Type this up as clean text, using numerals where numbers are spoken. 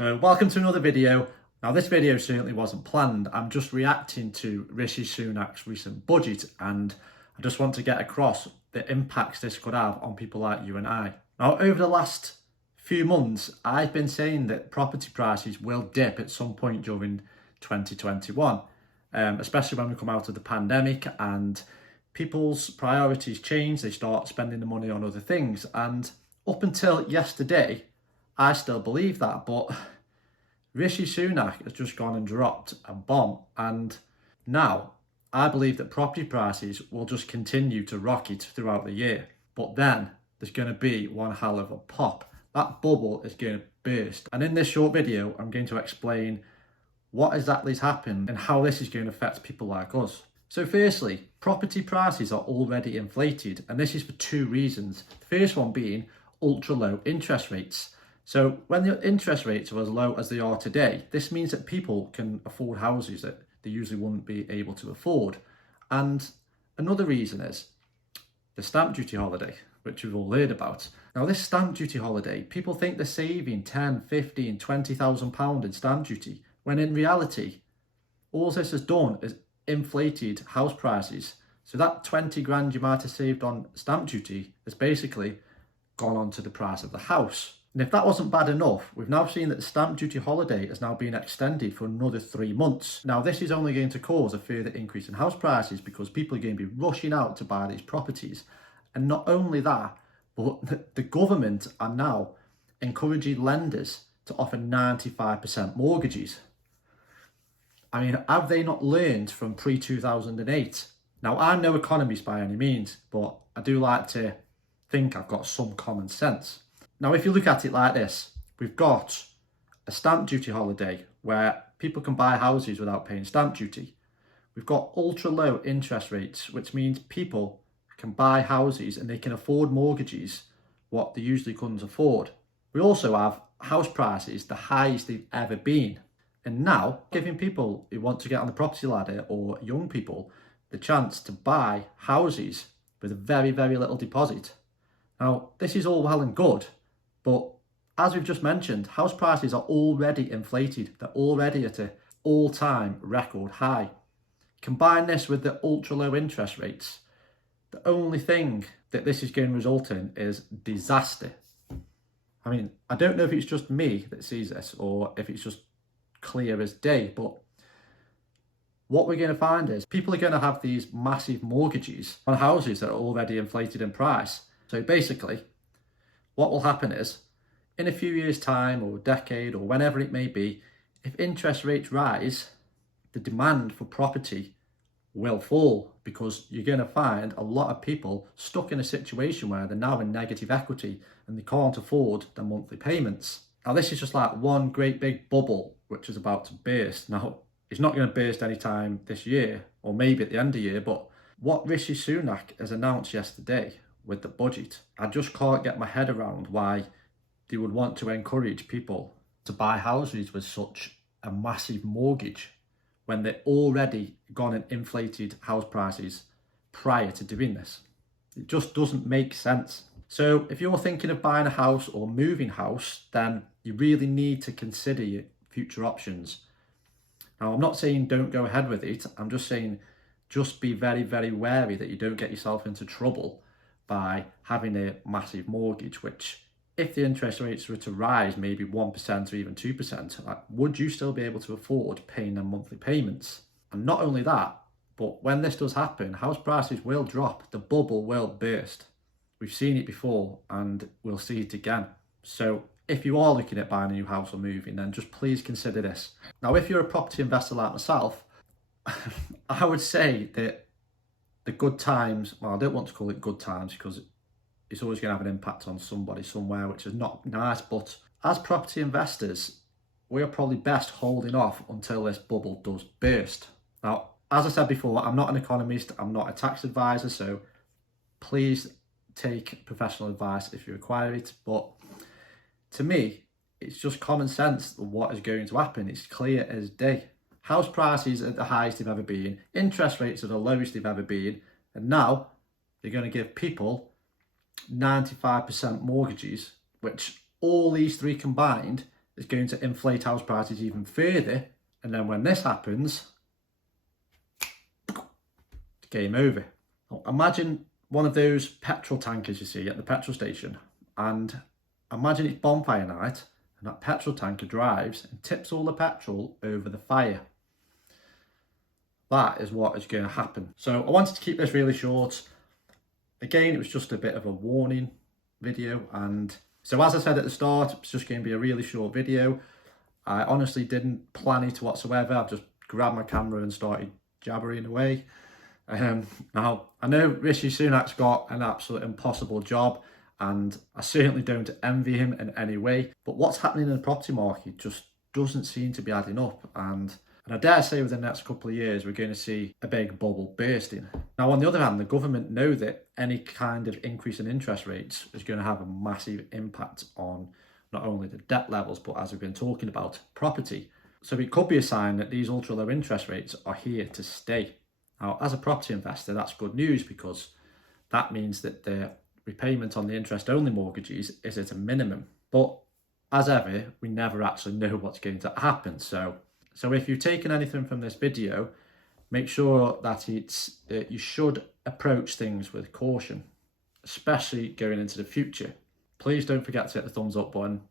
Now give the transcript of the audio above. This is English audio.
So welcome to another video. Now this video certainly wasn't planned. I'm just reacting to Rishi Sunak's recent budget, and I just want to get across the impacts this could have on people like you and I. Now over the last few months, I've been saying that property prices will dip at some point during 2021, especially when we come out of the pandemic and people's priorities change. They start spending the money on other things, and up until yesterday, I still believe that, but Rishi Sunak has just gone and dropped a bomb, and now I believe that property prices will just continue to rocket throughout the year. But then there's going to be one hell of a pop. That bubble is going to burst. And in this short video, I'm going to explain what exactly has happened and how this is going to affect people like us. So firstly, property prices are already inflated, and this is for two reasons. The first one being ultra low interest rates. So when the interest rates are as low as they are today, this means that people can afford houses that they usually wouldn't be able to afford. And another reason is the stamp duty holiday, which we've all heard about. Now this stamp duty holiday, people think they're saving 10, 15, 20,000 pounds in stamp duty, when in reality, all this has done is inflated house prices. So that 20 grand you might have saved on stamp duty has basically gone on to the price of the house. And if that wasn't bad enough, we've now seen that the stamp duty holiday has now been extended for another 3 months. Now this is only going to cause a further increase in house prices because people are going to be rushing out to buy these properties. And not only that, but the government are now encouraging lenders to offer 95% mortgages. I mean, have they not learned from pre-2008? Now I'm no economist by any means, but I do like to think I've got some common sense. Now, if you look at it like this, we've got a stamp duty holiday where people can buy houses without paying stamp duty. We've got ultra low interest rates, which means people can buy houses and they can afford mortgages what they usually couldn't afford. We also have house prices the highest they've ever been. And now giving people who want to get on the property ladder or young people the chance to buy houses with a very, very little deposit. Now, this is all well and good, but as we've just mentioned, house prices are already inflated. They're already at an all-time record high. Combine this with the ultra low interest rates, the only thing that this is going to result in is disaster. I mean, I don't know if it's just me that sees this or if it's just clear as day, but what we're going to find is people are going to have these massive mortgages on houses that are already inflated in price. So basically, what will happen is, in a few years' time or a decade or whenever it may be, if interest rates rise, the demand for property will fall because you're going to find a lot of people stuck in a situation where they're now in negative equity and they can't afford their monthly payments. Now, this is just like one great big bubble which is about to burst. Now, it's not going to burst anytime this year or maybe at the end of the year, but what Rishi Sunak has announced yesterday with the budget, I just can't get my head around why they would want to encourage people to buy houses with such a massive mortgage when they're already gone and inflated house prices prior to doing this. It just doesn't make sense. So if you're thinking of buying a house or moving house, then you really need to consider your future options. Now, I'm not saying don't go ahead with it. I'm just saying just be very, very wary that you don't get yourself into trouble by having a massive mortgage, which if the interest rates were to rise maybe 1% or even 2%, would you still be able to afford paying them monthly payments? And not only that, but when this does happen, house prices will drop, the bubble will burst. We've seen it before and we'll see it again. So if you are looking at buying a new house or moving, then just please consider this. Now, if you're a property investor like myself, I would say that the good times, well, I don't want to call it good times because it's always going to have an impact on somebody somewhere, which is not nice. But as property investors, we are probably best holding off until this bubble does burst. Now, as I said before, I'm not an economist, I'm not a tax advisor, so please take professional advice if you require it. But to me, it's just common sense what is going to happen. It's clear as day. House prices are at the highest they've ever been, interest rates are the lowest they've ever been, and now they're going to give people 95% mortgages, which all these three combined is going to inflate house prices even further. And then when this happens, it's game over. Now, imagine one of those petrol tankers you see at the petrol station, and imagine it's bonfire night and that petrol tanker drives and tips all the petrol over the fire. That is what is going to happen. So I wanted to keep this really short. Again, it was just a bit of a warning video, and so as I said at the start, it's just going to be a really short video. I honestly didn't plan it whatsoever. I've just grabbed my camera and started jabbering away. Now, I know Rishi Sunak's got an absolute impossible job, and I certainly don't envy him in any way, but what's happening in the property market just doesn't seem to be adding up, and I dare say within the next couple of years we're going to see a big bubble bursting. Now, on the other hand, the government know that any kind of increase in interest rates is going to have a massive impact on not only the debt levels, but as we've been talking about, property. So it could be a sign that these ultra low interest rates are here to stay. Now, as a property investor, that's good news, because that means that the repayment on the interest-only mortgages is at a minimum. But as ever, we never actually know what's going to happen. So if you've taken anything from this video, make sure that you should approach things with caution, especially going into the future. Please don't forget to hit the thumbs up button.